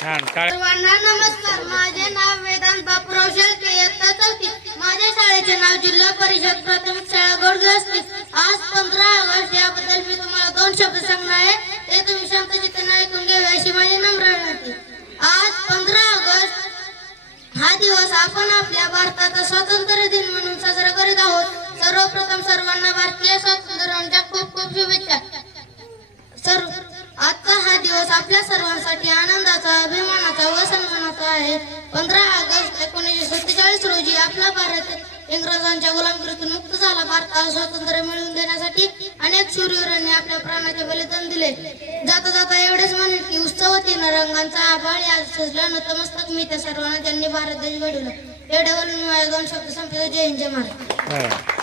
छान. सर्वांना नमस्कार. माझे नाव वेदांत बापराव शेळके इयत्ता चौथी माझ्या शाळेचे नाव जिल्हा परिषद प्राथमिक शाळा गोडगस्ती आज पंधरा ऑगस्ट. याबद्दल मी तुम्हाला दोन शब्द सांगणार आहे. ते तुम्ही शांत चित्ताने ऐकून घ्यावे अशी माझी नम्र विनंती. आज पंधरा ऑगस्ट. हा दिवस आपण आपल्या भारताचा स्वातंत्र्य दिन म्हणून साजरा करीत आहोत. सर्वप्रथम सर्वांना भारतीय स्वातंत्र्याच्या खूप खूप शुभेच्छा. दिवस आपल्या सर्वांसाठी आनंदाचा अभिमानाचा व सन्मानाचा आहे. पंधरा ऑगस्ट एकोणीसशे सत्तेचाळीस रोजी आपला भारत इंग्रजांच्या गुलामगिरीतून मुक्त झाला. भारताला स्वातंत्र्य मिळवून देण्यासाठी अनेक शूरवीरांनी आपल्या प्राणाचे बलिदान दिले. जाता जाता एवढेच म्हणेल की उत्सवतीनं रंगांचा आभाळ या सजला नतमस्तक मी त्या सर्वांना ज्यांनी भारत देश घडवला. एवढ्या बोलून माझ्या दोन शब्द संपले जय हिंद जय महाराज